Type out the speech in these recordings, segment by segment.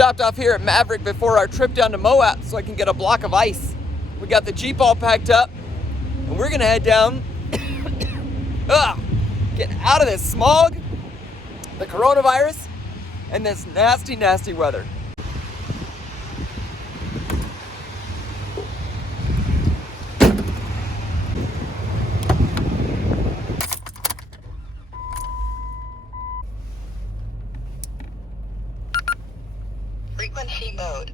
Stopped off here at Maverick before our trip down to Moab so I can get a block of ice. We got the Jeep all packed up, and we're gonna head down, get out of this smog, the coronavirus, and this nasty, nasty weather. Frequency mode.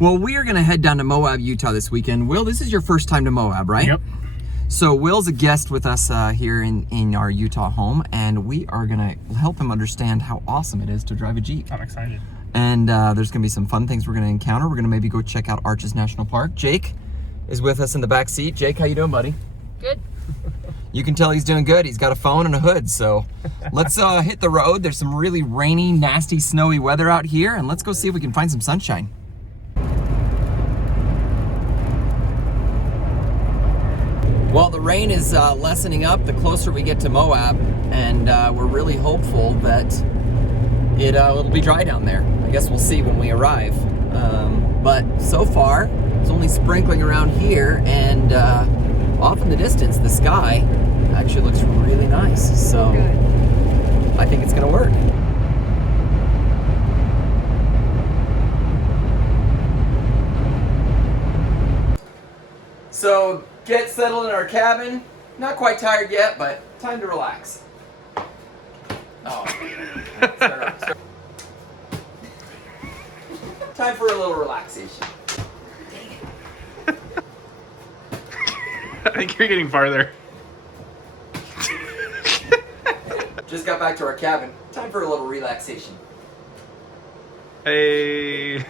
Well, we are going to head down to Moab, Utah this weekend. Will, this is your first time to Moab, right? Yep. So Will's a guest with us here in our Utah home, and we are going to help him understand how awesome it is to drive a Jeep. I'm excited. And there's going to be some fun things we're going to encounter. We're going to maybe go check out Arches National Park. Jake is with us in the back seat. Jake, how you doing, buddy? Good. You can tell he's doing good. He's got a phone and a hood, so let's hit the road. There's some really rainy, nasty, snowy weather out here, and let's go see if we can find some sunshine. Well, the rain is lessening up the closer we get to Moab, and we're really hopeful that it'll be dry down there. I guess we'll see when we arrive. But so far, it's only sprinkling around here, and off in the distance, the sky actually looks really nice. So I think it's gonna work. So get settled in our cabin. Not quite tired yet, but time to relax. Oh, start. Time for a little relaxation. I think you're getting farther. Just got back to our cabin. Time for a little relaxation. Hey.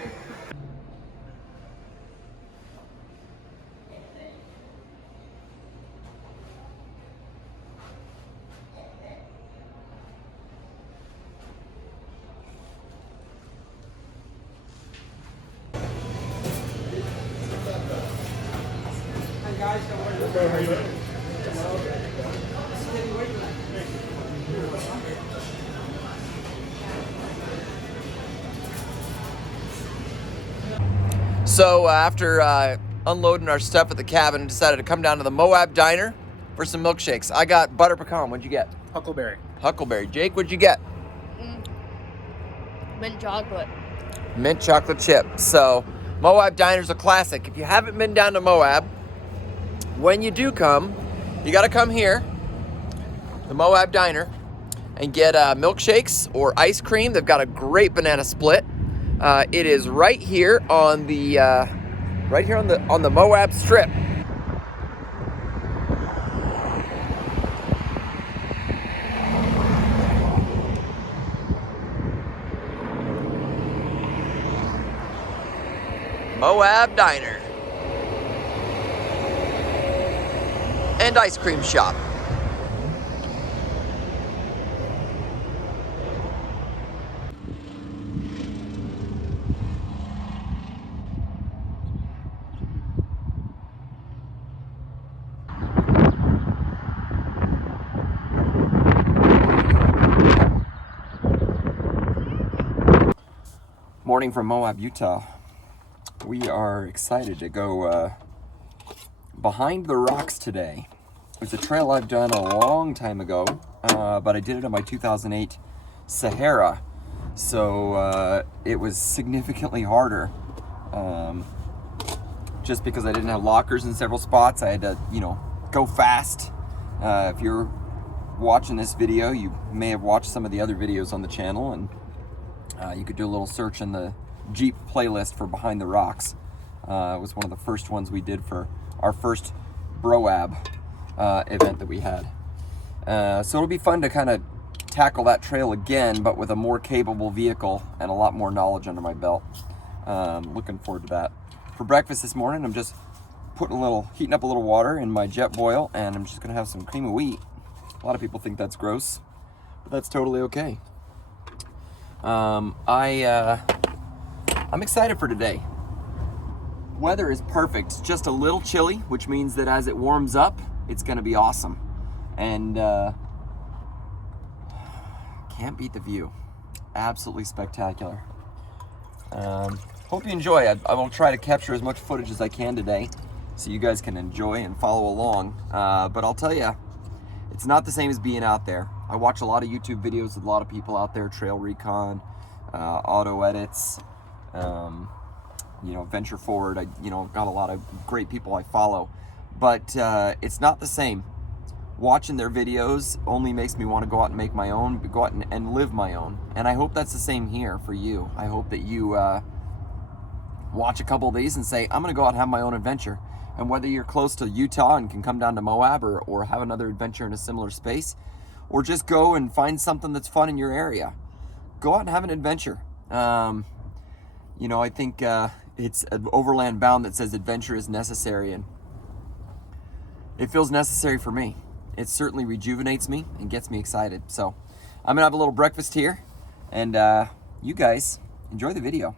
So after unloading our stuff at the cabin, decided to come down to the Moab Diner for some milkshakes. I got butter pecan. What'd you get? Huckleberry. Huckleberry. Jake, what'd you get? Mint chocolate. Mint chocolate chip. So Moab Diner's a classic. If you haven't been down to Moab, when you do come, you got to come here, the Moab Diner, and get milkshakes or ice cream. They've got a great banana split. It is right here on the on the Moab Strip. Moab Diner and ice cream shop. Morning from Moab, Utah. We are excited to go behind the rocks today. It's a trail I've done a long time ago, but I did it on my 2008 Sahara, so it was significantly harder. Just because I didn't have lockers in several spots, I had to, go fast. If you're watching this video, you may have watched some of the other videos on the channel, and you could do a little search in the Jeep playlist for Behind the Rocks. It was one of the first ones we did for our first Broab event that we had. So it'll be fun to kind of tackle that trail again, but with a more capable vehicle and a lot more knowledge under my belt. Looking forward to that. For breakfast this morning, I'm just heating up a little water in my jet boil, and I'm just gonna have some cream of wheat. A lot of people think that's gross, but that's totally okay. I'm excited for today. Weather is perfect. It's just a little chilly, which means that as it warms up, it's gonna be awesome. And can't beat the view. Absolutely spectacular. Hope you enjoy. I will try to capture as much footage as I can today so you guys can enjoy and follow along. But I'll tell you, it's not the same as being out there. I watch a lot of YouTube videos with a lot of people out there, trail recon, auto edits, venture forward. I got a lot of great people I follow, but it's not the same. Watching their videos only makes me want to go out and make my own, go out and live my own. And I hope that's the same here for you. I hope that you watch a couple of these and say, I'm going to go out and have my own adventure. And whether you're close to Utah and can come down to Moab or have another adventure in a similar space, or just go and find something that's fun in your area, go out and have an adventure. I think it's an overland bound that says adventure is necessary, and it feels necessary for me. It certainly rejuvenates me and gets me excited. So I'm gonna have a little breakfast here, and you guys enjoy the video.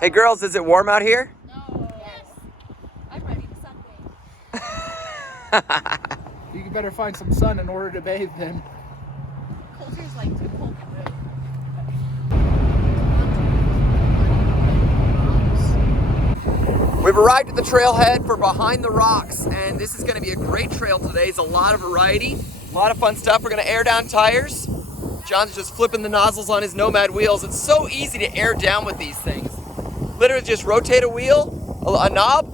Hey girls, is it warm out here? No. Yes. I'm ready to sunbathe. You better find some sun in order to bathe then. Culture's like too cold for it. We've arrived at the trailhead for Behind the Rocks, and this is going to be a great trail today. It's a lot of variety, a lot of fun stuff. We're going to air down tires. John's just flipping the nozzles on his Nomad wheels. It's so easy to air down with these things. Literally just rotate a wheel, a knob,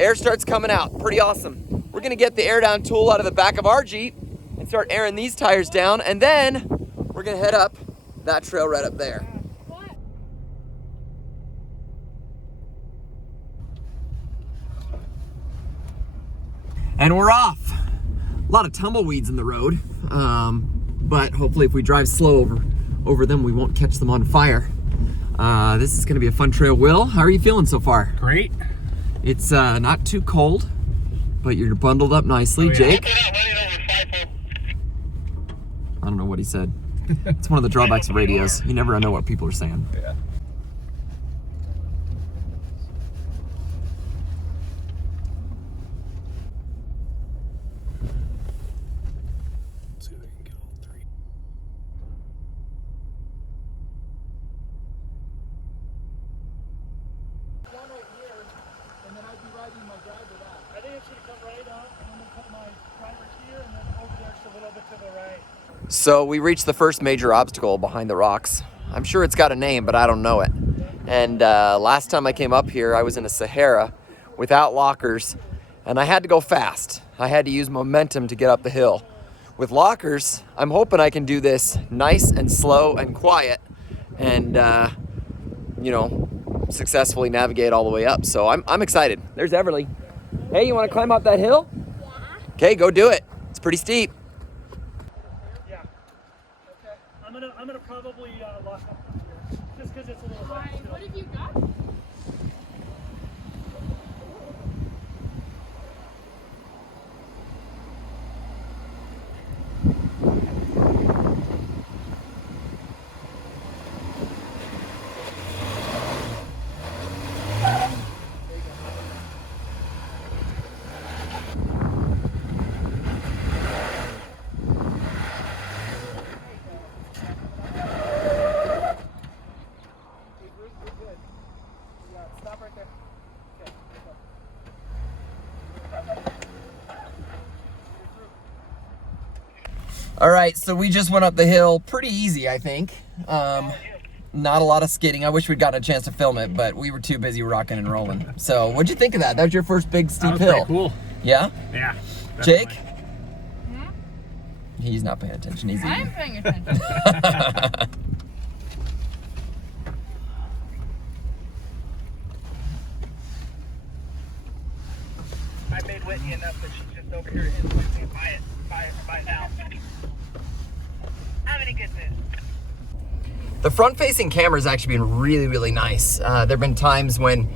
air starts coming out. Pretty awesome. We're gonna get the air down tool out of the back of our Jeep and start airing these tires down, and then we're gonna head up that trail right up there. And we're off. A lot of tumbleweeds in the road, but hopefully if we drive slow over them, we won't catch them on fire. This is going to be a fun trail. Will, how are you feeling so far? Great. It's not too cold, but you're bundled up nicely. Jake? I don't know what he said. It's one of the drawbacks of radios. You never know what people are saying. Yeah. Let's see if we can get all three. One right here, and then I'd be riding my driver back. I think it should come right up, and then we'll put my driver here, and then over there just a little bit to the right. So we reached the first major obstacle Behind the Rocks. I'm sure it's got a name, but I don't know it. And last time I came up here, I was in a Sahara without lockers, and I had to go fast. I had to use momentum to get up the hill. With lockers, I'm hoping I can do this nice and slow and quiet, and successfully navigate all the way up. So I'm excited. There's Everly. Hey, you want to climb up that hill? Yeah. Okay, go do it. It's pretty steep. Yeah. Okay. I'm gonna probably lock up here, just because it's a little high. What have you got? All right, so we just went up the hill pretty easy, I think. Not a lot of skidding. I wish we'd gotten a chance to film it, but we were too busy rocking and rolling. So what'd you think of that? That was your first big steep hill. Pretty cool. Yeah? Yeah. Jake? Hmm? He's not paying attention. He's I'm eating. paying attention. I made Whitney enough that she's just over here instantly buy it now. How many good news? The front-facing camera's actually been really, really nice. There have been times when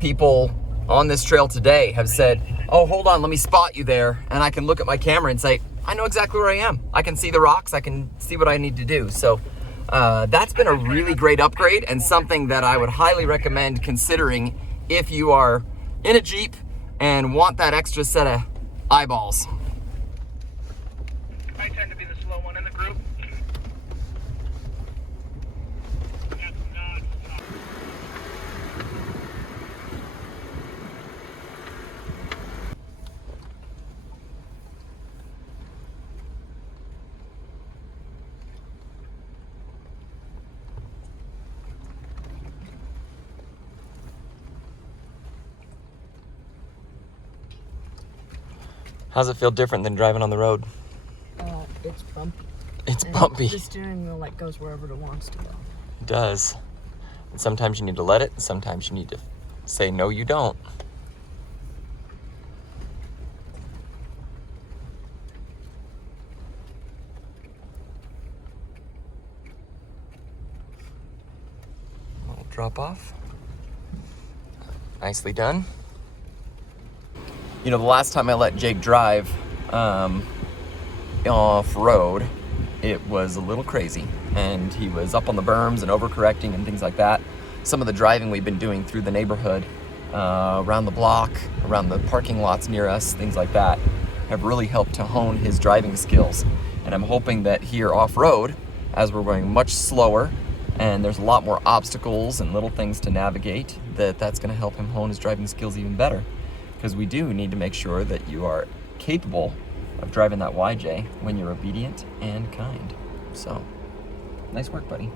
people on this trail today have said, oh, hold on, let me spot you there. And I can look at my camera and say, I know exactly where I am. I can see the rocks. I can see what I need to do. So that's been a really great upgrade and something that I would highly recommend considering if you are in a Jeep and want that extra set of eyeballs. I tend to be the slow one in the group. How's it feel different than driving on the road? It's bumpy. It's And bumpy. The steering wheel like goes wherever it wants to go. It does. And sometimes you need to let it, and sometimes you need to say, no, you don't. Little drop off. Nicely done. You know, the last time I let Jake drive off-road, it was a little crazy. And he was up on the berms and overcorrecting and things like that. Some of the driving we've been doing through the neighborhood, around the block, around the parking lots near us, things like that, have really helped to hone his driving skills. And I'm hoping that here off-road, as we're going much slower, and there's a lot more obstacles and little things to navigate, that's gonna help him hone his driving skills even better. Because we do need to make sure that you are capable of driving that YJ when you're obedient and kind. So, nice work, buddy.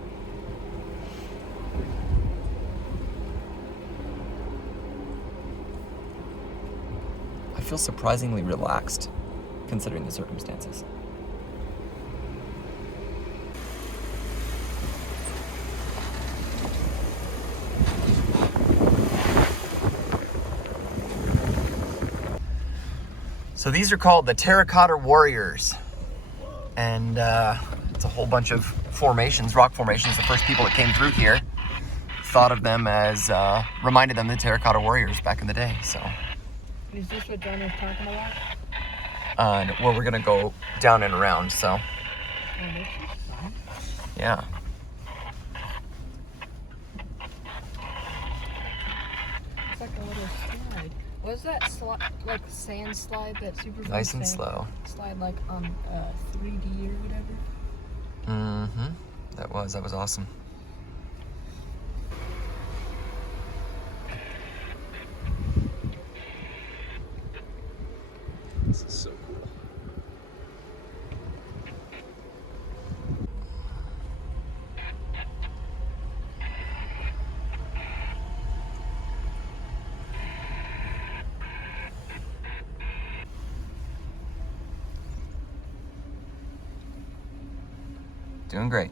I feel surprisingly relaxed, considering the circumstances. So these are called the Terracotta Warriors. And it's a whole bunch of formations, rock formations. The first people that came through here thought of them as, reminded them of the Terracotta Warriors back in the day, so. Is this what John was talking about? Well, we're gonna go down and around, so. Oh, this is fun. Yeah. It's like a little slide. Was that like sand slide, that super fun Nice and sand slow. slide like on 3D or whatever? Mm-hmm. That was awesome. This is so cool. Doing great.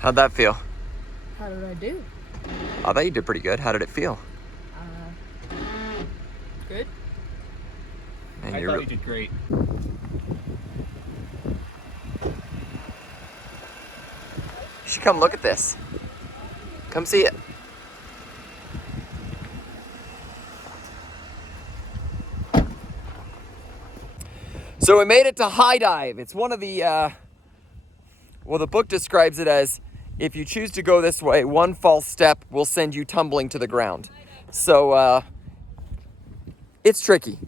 How'd that feel? How did I do? I thought you did pretty good. How did it feel? Good. I thought he did great. You should come look at this. Come see it. So we made it to high dive. It's one of the, well, the book describes it as, if you choose to go this way, one false step will send you tumbling to the ground. So it's tricky.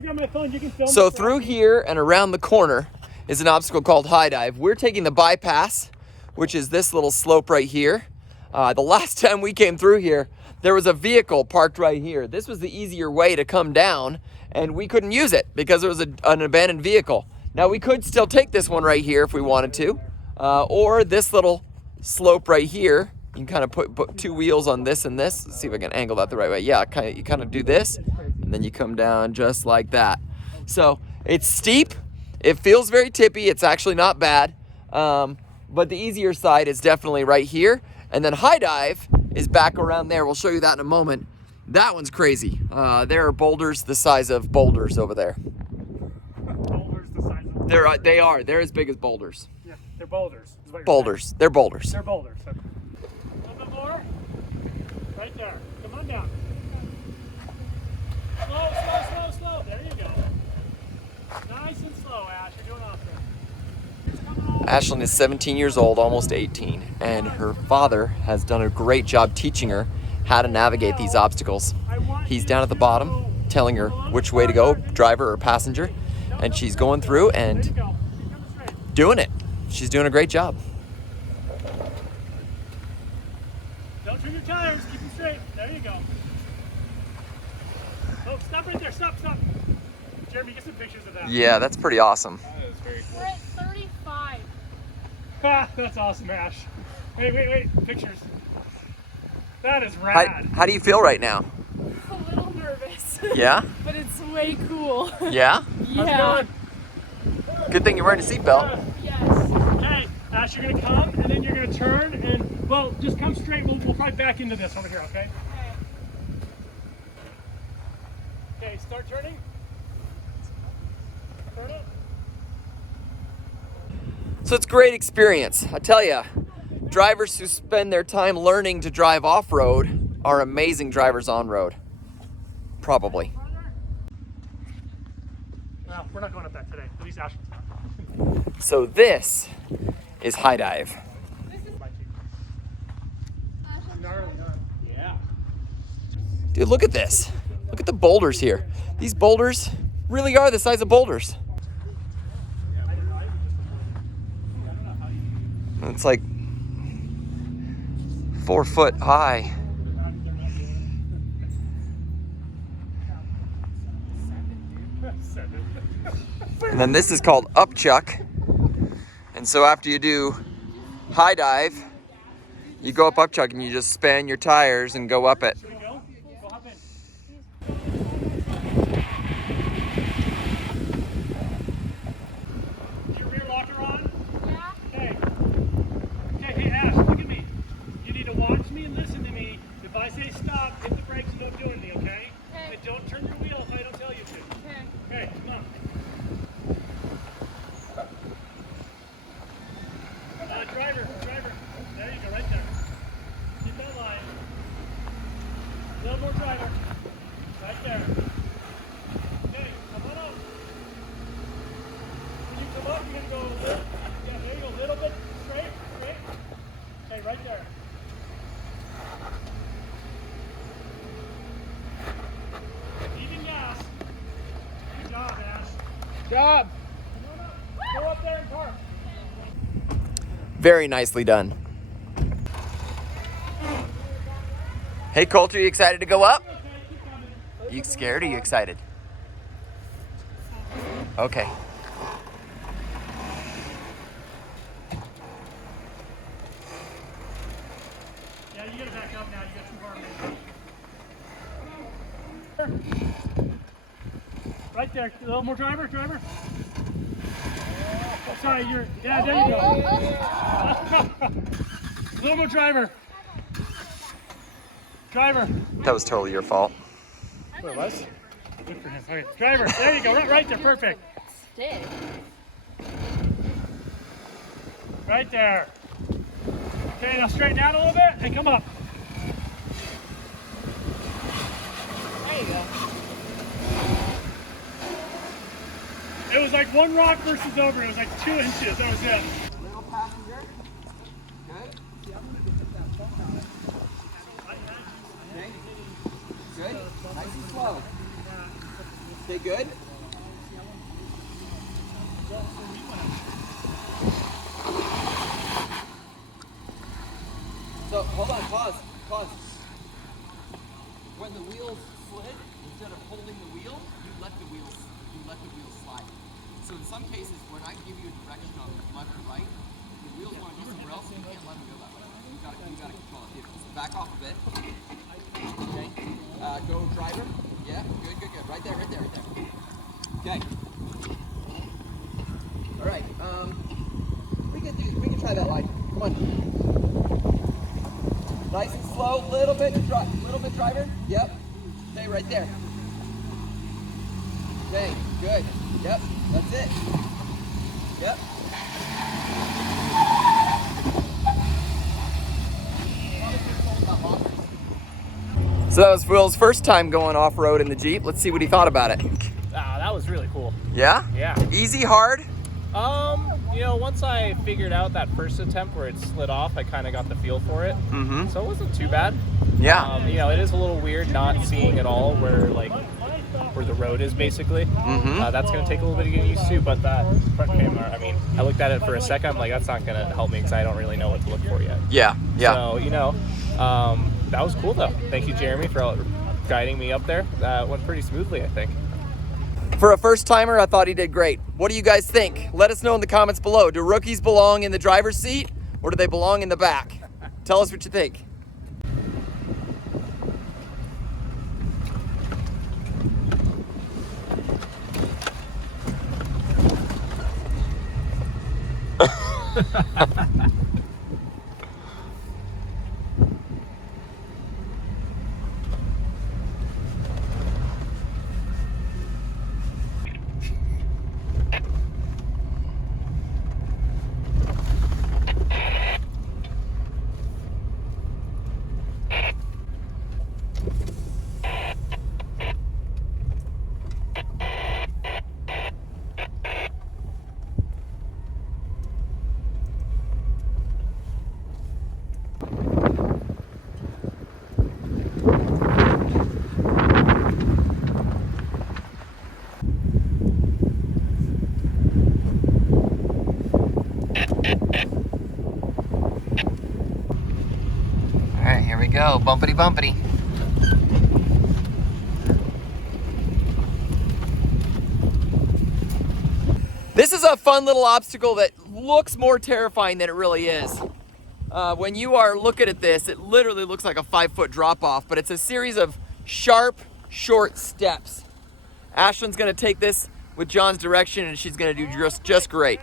You got my phone, you can film So it. through here and around the corner is an obstacle called high dive. We're taking the bypass, which is this little slope right here. The last time we came through here, there was a vehicle parked right here. This was the easier way to come down, and we couldn't use it because it was an abandoned vehicle. Now we could still take this one right here if we wanted to, or this little slope right here. You can kind of put two wheels on this and this. Let's see if I can angle that the right way. Yeah, you kind of do this, and then you come down just like that. So it's steep. It feels very tippy. It's actually not bad. But the easier side is definitely right here. And then high dive is back around there. We'll show you that in a moment. That one's crazy. There are boulders the size of boulders over there. Boulders the size of They are. They're as big as boulders. Yeah, they're boulders. is what you're Boulders. saying. They're boulders. They're boulders. A little bit more. Right there. Come on down. Slow. There you go. Nice and slow, Ash. You're doing awesome. It's coming all Ashlyn is 17 years old, almost 18, and her father has done a great job teaching her how to navigate these obstacles. He's down at the bottom telling her which way to go, driver or passenger, and she's going through and doing it. She's doing a great job. Don't turn your tires. Keep them straight. There you go. Oh, stop right there. Stop. Jeremy, get some pictures of that. Yeah, that's pretty awesome. That is very cool. We're at 35. Ah, that's awesome, Ash. Wait. Pictures. That is rad. How do you feel right now? A little nervous. Yeah? But it's way cool. Yeah? How's it Yeah. going? Good thing you're wearing a seatbelt. Yes. Okay, Ash, you're gonna come and then you're gonna turn and, well, just come straight. We'll probably back into this over here, okay? Okay, start turning. Turn it. So it's a great experience. I tell you, drivers who spend their time learning to drive off-road are amazing drivers on-road. Probably. Well, we're not going up that today. At least Ash was not. So this is high dive. Gnarly, huh? Yeah. Dude, look at this. Look at the boulders here. These boulders really are the size of boulders. It's like 4 foot high. And then this is called upchuck. And so after you do high dive, you go up upchuck and you just span your tires and go up it. Should we go? Go hop in. Is your rear locker on? Yeah. Okay, hey Ash, look at me. You need to watch me and listen to me. If I say stop, hit the brakes and don't do anything, okay? Okay. And don't turn your wheel if I don't tell you to. Okay. Okay, come on. Driver. There you go, right there. Keep that line. A little more driver. Right there. Okay, come on up. When you come up, you're gonna go a little, yeah, there you go, a little bit straight. Okay, right there. Even gas. Good job, Ash. Job. Come on up. Go up there and park. Very nicely done. Hey Colt, are you excited to go up? Are you scared or are you excited? Okay. Yeah, you gotta back up now. You got too far. Right there. A little more driver. Oh, sorry, yeah, there you go. A little more driver. That was totally your fault. What it was? Good for him. Okay, driver, there you go, right there, perfect. Stick. Right there. Okay, now straighten out a little bit and come up. There you go. It was like one rock versus over. It was like 2 inches. That was it. Little passenger. Good. Okay. Good. Nice and slow. Stay good. So hold on, pause. When the wheels slid, instead of holding the wheel, you let the wheels slide. So in some cases, when I give you a direction on left or right, the wheels want to go somewhere else, and you can't let them go that way. You gotta control it. Just back off a bit. Okay. Go driver. Yeah. Good. Right there. Okay. All right. We can try that line. Come on. Nice and slow. Little bit driver. Yep. Stay right there. Okay. Good. Yep. That's it. Yep. So that was Will's first time going off-road in the Jeep. Let's see what he thought about it. That was really cool. Yeah? Yeah. Easy, hard? You know, once I figured out that first attempt where it slid off, I kind of got the feel for it. Mm-hmm. So it wasn't too bad. Yeah. You know, it is a little weird not seeing at all where the road is basically. Mm-hmm. That's going to take a little bit to get used to, but that front camera, I mean, I looked at it for a second, I'm like, that's not going to help me because I don't really know what to look for yet. Yeah. So, you know, that was cool though. Thank you, Jeremy, for guiding me up there. That went pretty smoothly, I think. For a first timer, I thought he did great. What do you guys think? Let us know in the comments below. Do rookies belong in the driver's seat or do they belong in the back? Tell us what you think. All right, here we go. Bumpity bumpity. This is a fun little obstacle that looks more terrifying than it really is. When you are looking at this, it literally looks like a 5-foot drop off, but it's a series of sharp, short steps. Ashlyn's gonna take this with John's direction and she's gonna do just great.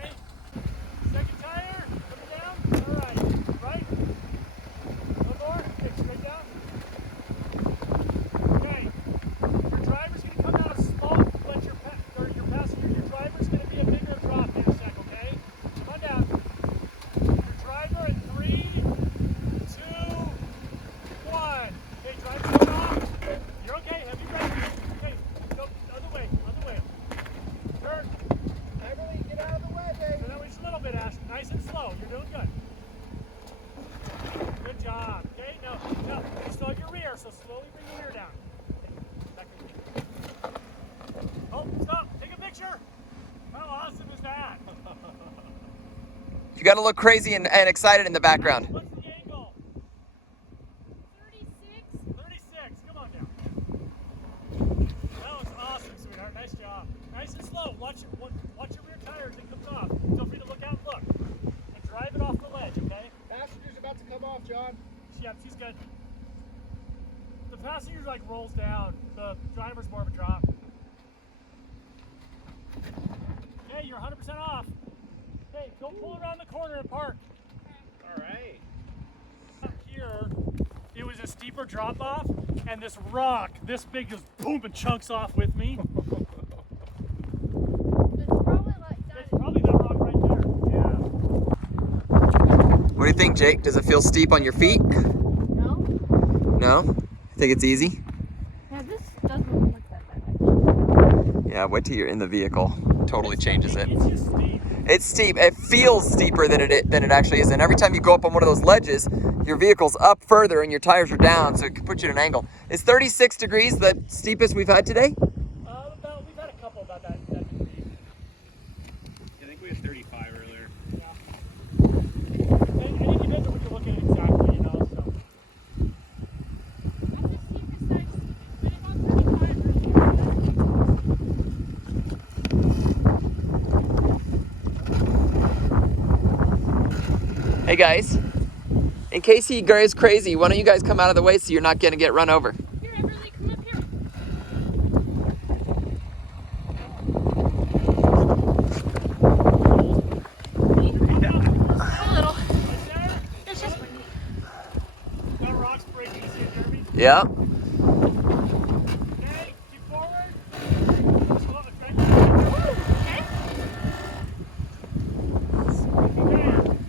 Second tire, coming down. All right, right. One more. Okay, straight down. Okay. Your driver's gonna come out small, but your passenger, your driver's gonna be a bigger drop in a sec. Okay. Come on down. Your driver in 3, 2, 1. Okay, driver, come off. You're okay. Heavy braking. Okay, go other way. Turn. Everybody get out of the way, baby. So that way just a little bit, Ash. Nice and slow. You're doing good. Good job. Okay, no. You still have your rear, so slowly bring the rear down. Back with me. Oh, stop. Take a picture. How awesome is that? You gotta look crazy and excited in the background. What's the angle? 36. 36. Come on down. That was awesome, sweetheart. Nice job. Nice and slow. Watch your rear tires as it comes off. Feel free to look out and look. And drive it off the ledge, okay? Passenger's about to come off, John. Yep, she's good. The passenger like rolls down. The driver's more of a drop. Okay, you're 100% off. Okay, go pull around the corner and park. All right. Up here, it was a steeper drop off, and this rock, this big, just boom and chunks off with me. It's probably like that. It's probably that rock right there. Yeah. What do you think, Jake? Does it feel steep on your feet? No? No? I think it's easy. Yeah, this doesn't look that bad. Yeah, wait till you're in the vehicle. Totally changes it. It's just steep. It's steep. It feels steeper than it actually is. And every time you go up on one of those ledges, your vehicle's up further and your tires are down, so it can put you at an angle. Is 36 degrees the steepest we've had today? We've had a couple about that degree. I think we had 35 earlier. Yeah. And it depends on what you're looking at exactly, you know, so. That's the steepest I've seen. But if I'm 35 Hey guys, in case he goes crazy, why don't you guys come out of the way so you're not gonna get run over? Here, Everly, come up here. A little. It's just windy. That rock's breaking, you see it, Jeremy? Yeah. Okay, keep forward. Just hold it, okay? Okay.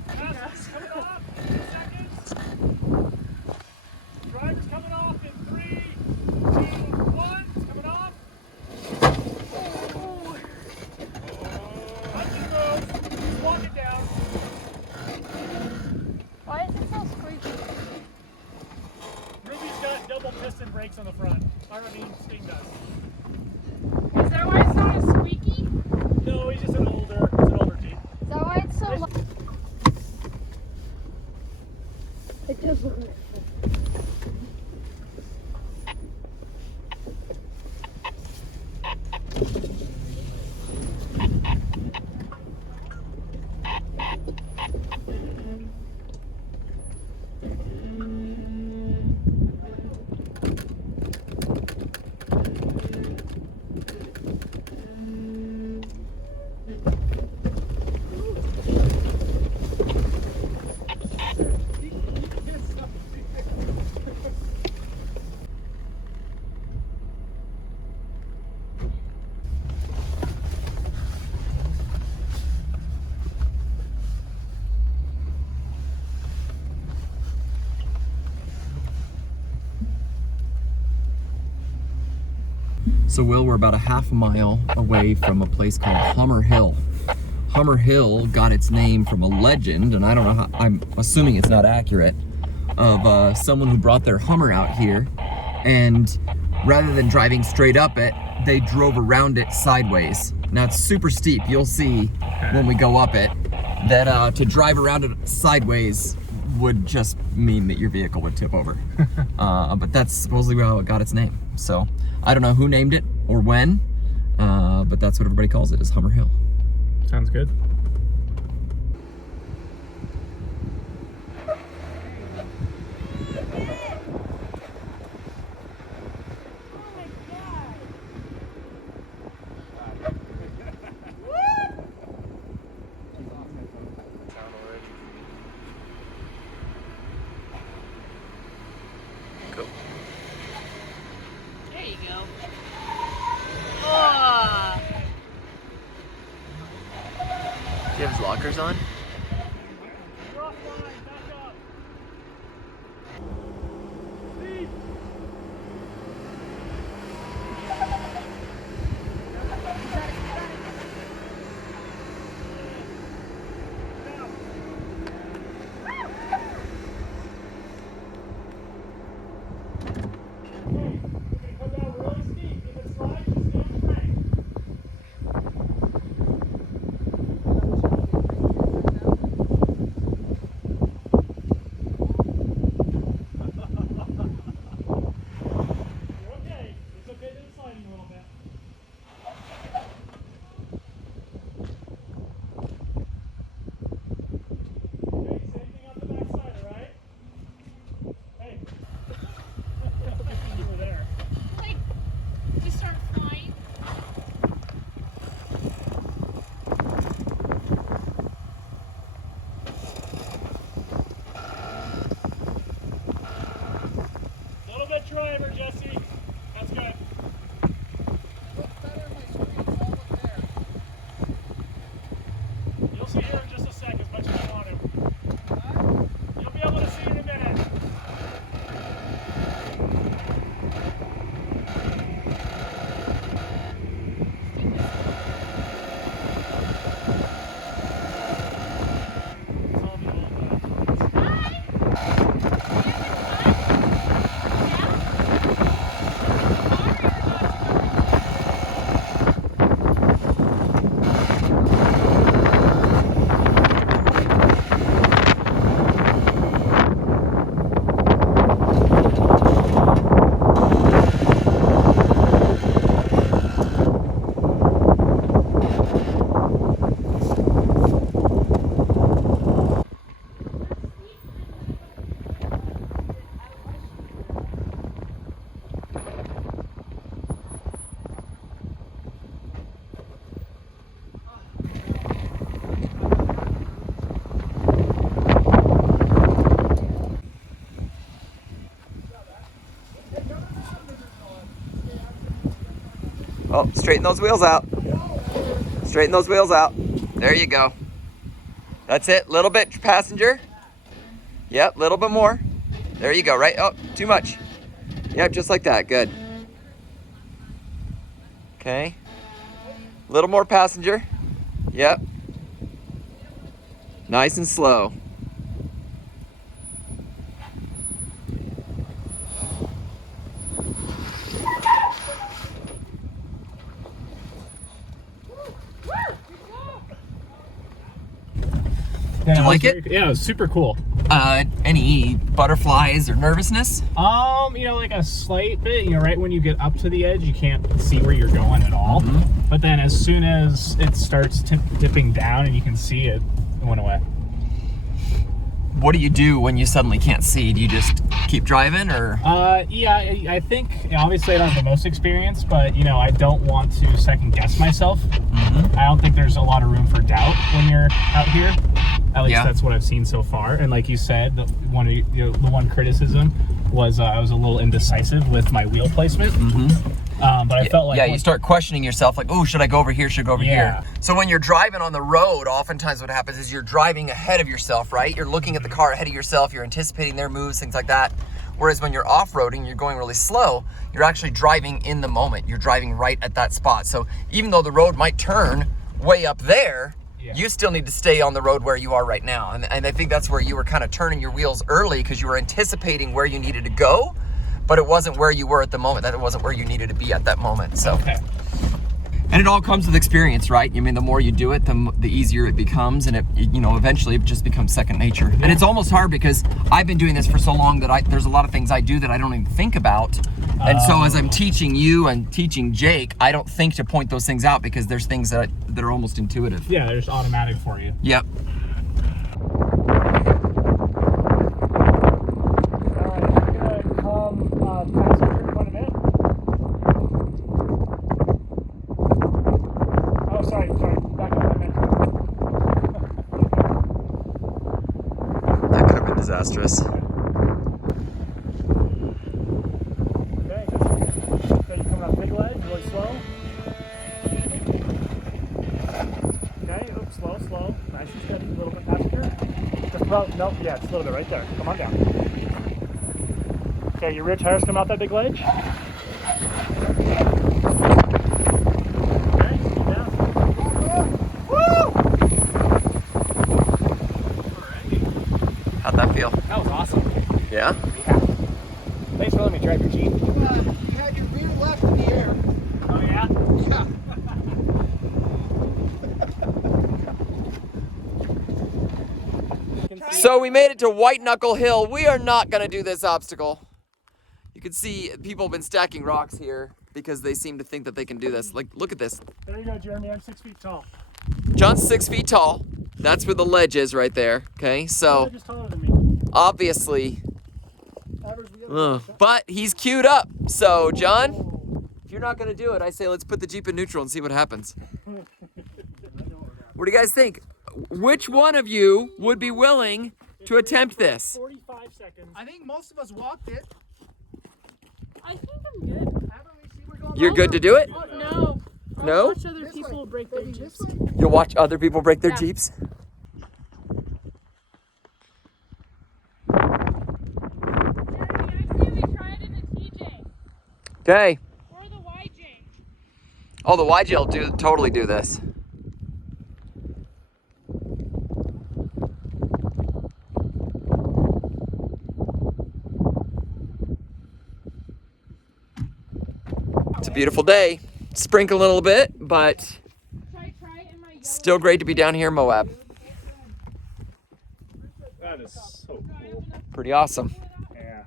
Passengers coming off in 2 seconds. Drivers coming off in 3, 2, 1. It's coming off. Watch your nose. Just walk it down. Why is it so squeaky? Ruby's got double piston brakes on the front. Sting does. Is that why it's not as squeaky? No, he's just it's an older Jeep. Is that why it's so low? It does look like So Will, we're about a half mile away from a place called Hummer Hill. Hummer Hill got its name from a legend, and I don't know how, I'm assuming it's not accurate, of someone who brought their Hummer out here, and rather than driving straight up it, they drove around it sideways. Now it's super steep, you'll see when we go up it, that to drive around it sideways would just mean that your vehicle would tip over. But that's supposedly how it got its name. So I don't know who named it or when, but that's what everybody calls it, is Hummer Hill. Sounds good. Cool. There you go. Oh. Do you have his lockers on? You're offline. Back up. Speed. Come down really steep. If it slides, just stay on the brake. Oh, straighten those wheels out. Straighten those wheels out. There you go. That's it. Little bit, passenger. Yep, little bit more. There you go, right? Oh, too much. Yep, just like that. Good. Okay. Little more passenger. Yep. Nice and slow. Yeah, Do you like it? Yeah, it was super cool. Any butterflies or nervousness? You know, like a slight bit, you know, right when you get up to the edge, you can't see where you're going at all. But then as soon as it starts dipping down and you can see it, it went away. What do you do when you suddenly can't see? Do you just keep driving, or? Yeah, I think, obviously I don't have the most experience, but, you know, I don't want to second guess myself. I don't think there's a lot of room for doubt when you're out here. At least that's what I've seen so far. And like you said, the one criticism was I was a little indecisive with my wheel placement. But I felt like... Yeah, you start questioning yourself, like, oh, should I go over here? Should I go over here? So when you're driving on the road, oftentimes what happens is you're driving ahead of yourself, right? You're looking at the car ahead of yourself. You're anticipating their moves, things like that. Whereas when you're off-roading, you're going really slow, you're actually driving in the moment. You're driving right at that spot. So even though the road might turn way up there, you still need to stay on the road where you are right now. And I think that's where you were kind of turning your wheels early because you were anticipating where you needed to go, but it wasn't where you were at the moment. That it wasn't where you needed to be at that moment. So, and it all comes with experience, right? I mean, the more you do it, the easier it becomes, and you know, eventually it just becomes second nature. And it's almost hard because I've been doing this for so long that there's a lot of things I do that I don't even think about. And so as I'm teaching you and teaching Jake, I don't think to point those things out because there's things that are almost intuitive. Yeah, they're just automatic for you. Yep. That could have been disastrous. Okay, so you're coming up big ledge, really slow. Okay, oops, slow. Nice and steady, a little bit faster. Just about, nope, yeah, it's a little bit right there. Come on down. Okay, your rear tires come out that big ledge. Okay, keep down. Woo! How'd that feel? That was awesome. Yeah? Thanks for letting me drive your Jeep. You had your rear left in the air. Oh, yeah? Yeah. So we made it to White Knuckle Hill. We are not gonna do this obstacle. You can see people have been stacking rocks here because they seem to think that they can do this. Like, look at this. There you go, Jeremy, I'm 6 feet tall. John's 6 feet tall. That's where the ledge is right there, okay? So, You're just taller than me. obviously, but he's queued up. So, John, if you're not gonna do it, I say let's put the Jeep in neutral and see what happens. What do you guys think? Which one of you would be willing to attempt this? 45 seconds. I think most of us walked it. I think I'm good. You're good to do it? No. No? Watch other people break their Jeeps. You'll watch other people break their Jeeps? Jeremy, I say we try it in a TJ. Okay. Or the YJ. Oh, the YJ will totally do this. It's a beautiful day. Sprinkle a little bit, but Try it in my yellow. still great to be down here in Moab. That is so cool. Pretty awesome. Yeah.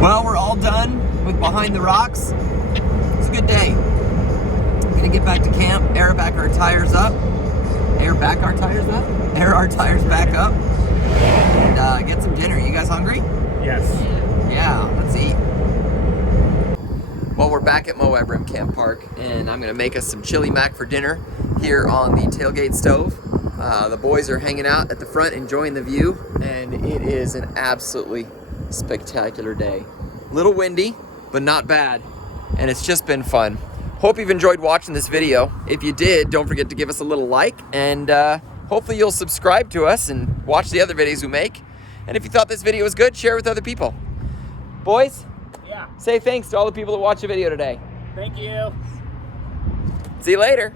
Well, we're all done with Behind the Rocks. It's a good day. I'm gonna to get back to camp, air back our tires up. Air back our tires up? Air our tires back up. And get some dinner. You guys hungry? Yes. Yeah, let's eat. Well, we're back at Moab Rim Camp Park, and I'm gonna make us some chili mac for dinner here on the tailgate stove. The boys are hanging out at the front, enjoying the view, and it is an absolutely spectacular day. A little windy, but not bad, and it's just been fun. Hope you've enjoyed watching this video. If you did, don't forget to give us a little like, and hopefully you'll subscribe to us and watch the other videos we make. And if you thought this video was good, share it with other people. Boys? Yeah. Say thanks to all the people that watched the video today. Thank you. See you later.